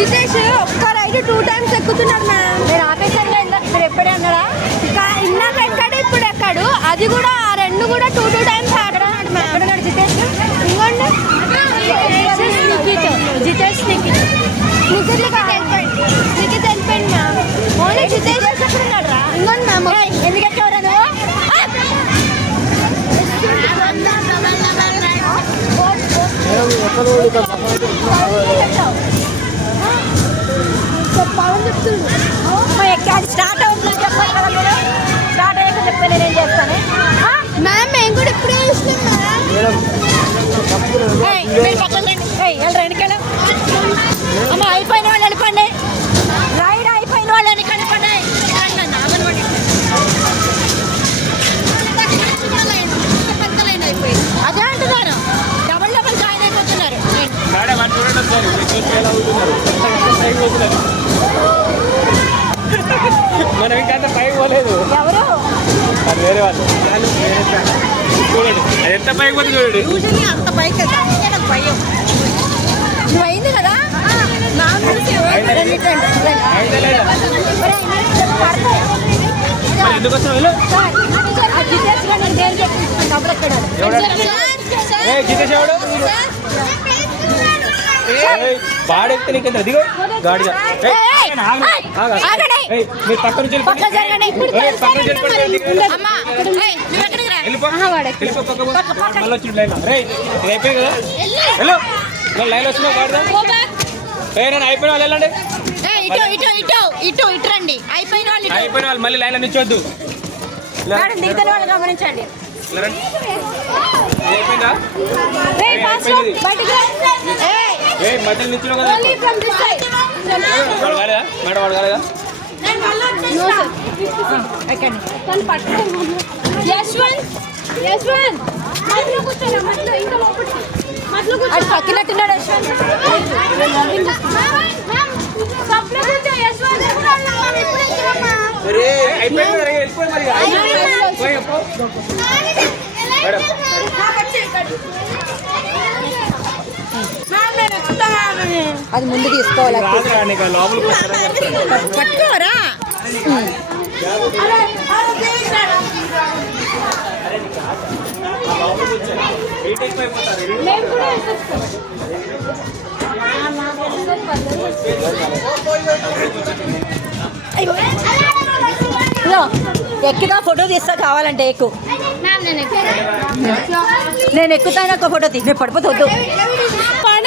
జితేష్ ఒక్క ride 2 times ఎక్కుతున్నాడు ma'am. నేను ఆపేసాను మీరు ఎప్పుడే అన్నాడా? ఇందాక ఎక్కాడు, ఇప్పుడు ఎక్కాడు. అది కూడా ఆ రెండు కూడా 2 times ఆడుతున్నాడు మ్యామ్. ఎక్కడున్నాడు జితేష్? ఇంకోండి జితేష్ నిఖిత్ వెళ్ళిపోయింది మ్యామ్. ఓన్లీ జితేష్ ఎక్కడున్నాడు రా? ఇంకోండి మ్యామ్. ఎందుకు ఎక్కవరా నువ్వు? పవన్ చెప్తున్నాడు ఎక్కాలి స్టార్ట్ అవుతుంది చెప్పాలి కదా మీరు. స్టార్ట్ అయ్యాక చెప్తే నేనేం చేస్తాను మ్యామ్. మేము కూడా ఇప్పుడే చూస్తున్నాం మ్యామ్. వెనకాల అమ్మ అయిపోయిన వాళ్ళు వెళ్ళిపోండి. రైడ్ అయిపోయిన వాళ్ళు వెళ్ళిపోండి. అదే అంటున్నాను, డబల్ జాయిన్ అయిపోతున్నారు. మనం ఇంకంత పైకి పోలేదు. ఎవరు అది వేరే వాళ్ళు చూడండి, అది ఎంత పైకి పోతే చూడండి. అంత పైకి నువ్వు అయింది కదా. ఎందుకు వస్తావు వెళ్ళు. జితేష్ ఎవడు పాడెక్కితే నీకు దిగో గాడిగా. మీరు పక్క నుంచి మళ్ళీ వచ్చి లైన్ అయిపోయింది కదా. హలో లైన్ వస్తున్నావు గాడిదా. నేను అయిపోయిన వాళ్ళు వెళ్ళండి. అయిపోయిన వాళ్ళు మళ్ళీ లైన్లో నిల్చోద్దు. వాళ్ళు గమనించండి. అయిపోయిందా మధ్యలో నిల్చున్నావు కదా. వాడు కాలేదా మేడం? వాడు కాలేదా? పక్కినట్టున్నాడు అది ముందు తీసుకోవాలి. పట్టుకోరా ఎక్కినా ఫోటో తీస్తా కావాలంటే ఎక్కువ. నేను ఎక్కుతాను ఒక ఫోటో తీ. నేను పడిపోతే వద్దు.